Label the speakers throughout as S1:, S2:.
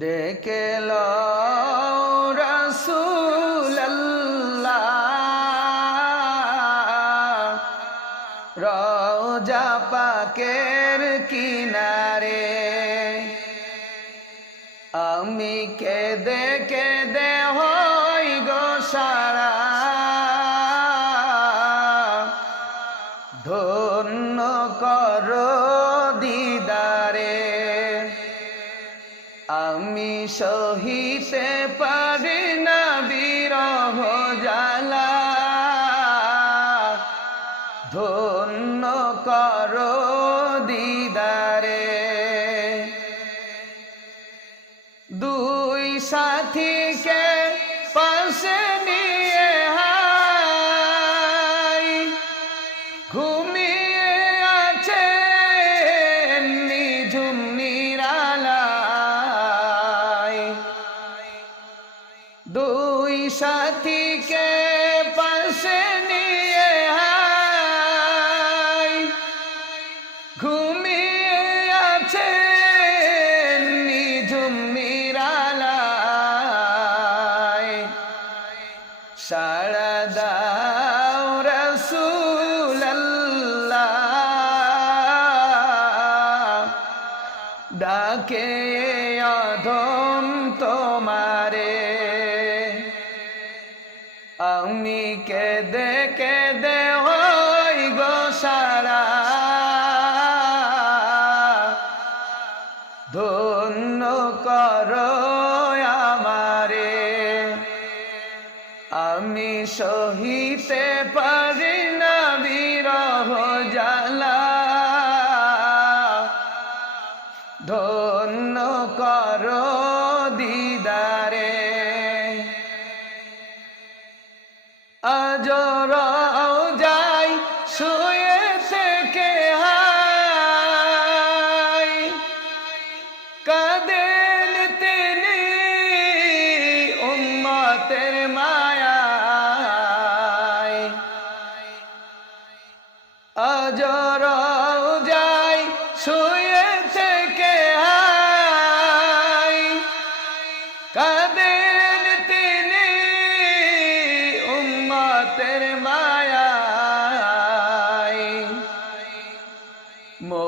S1: ডেকে রোজা পাকের কিনারে। আমি কে কেদে সহিতে পারি না বিরহ জালা। ধন্য কর ডাকে অধম তোমারে। আমি কেদে কেদে হই গো সারা। ধন্য কর আমারে। আমি সহিতে পারি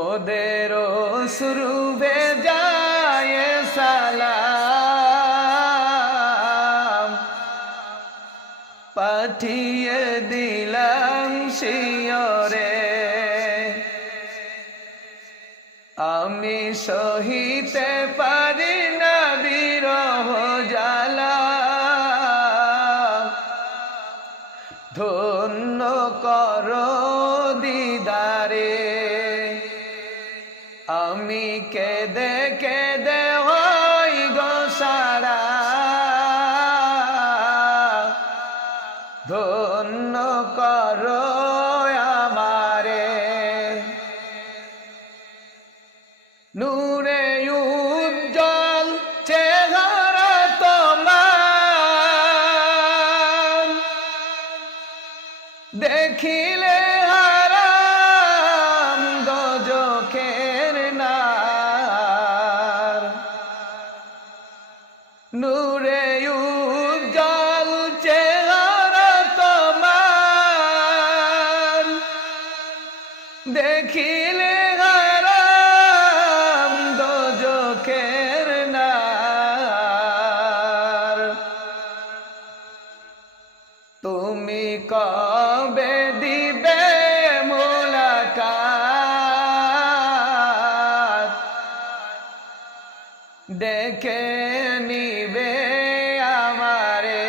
S1: মোদের সুরুবে যায় সালাম। পাঠিয়ে দিলাম শিয়রে। আমি সহিতে পারি না বিরহ জালা আমি কেদে কেদে হই গো সারা। ধন্য করো আমারে। নূরে উজ্জ্বল নূরে দেখে নিবে আমারে?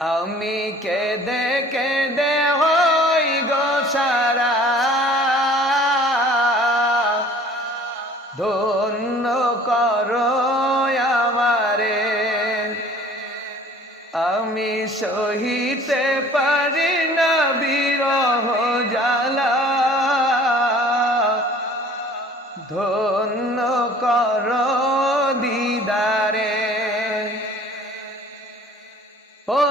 S1: আমি কেদে কেদে হই গো সারা। ধন্য করো আমারে। আমি সহিতে পারি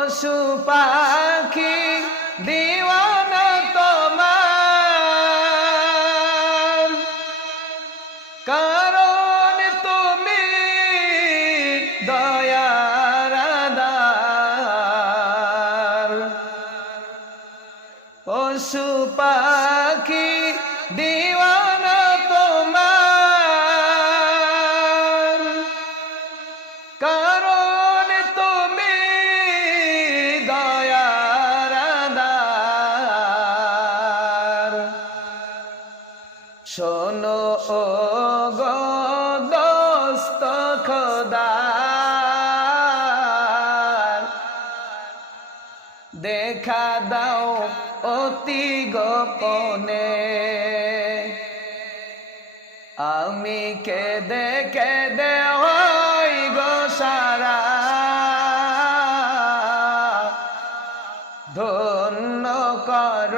S1: পশু পাখি দিওয়ান তোমার। কারণ তুমি দয়ারাদার পশু পাখি দিওয়ান তোমার। কার দেখা দাও অতি গোপনে। আমি কে দেখে ওই গো সারা। ধন্য কর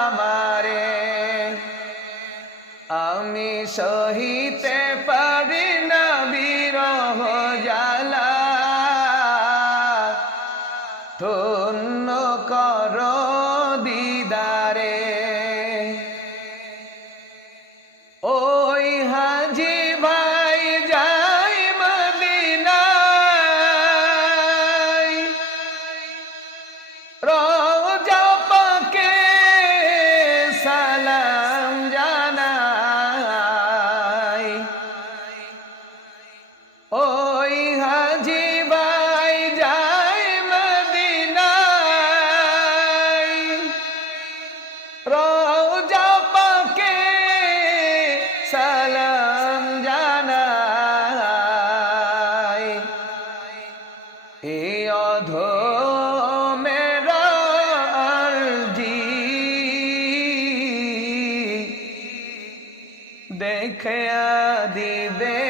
S1: আমারে। আমি সহি 던 খেয়া দিবে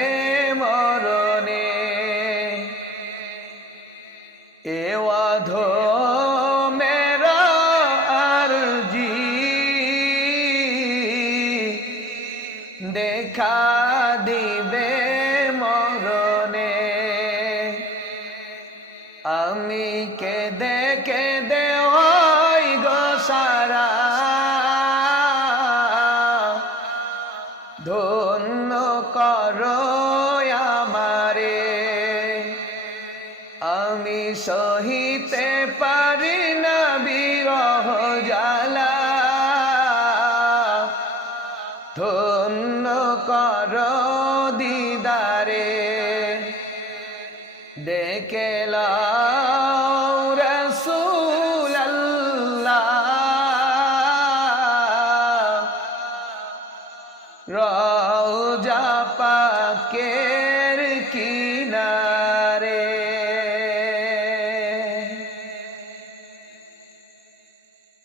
S1: ধন্য কর দিদারে। দেখে রসুল্লাহ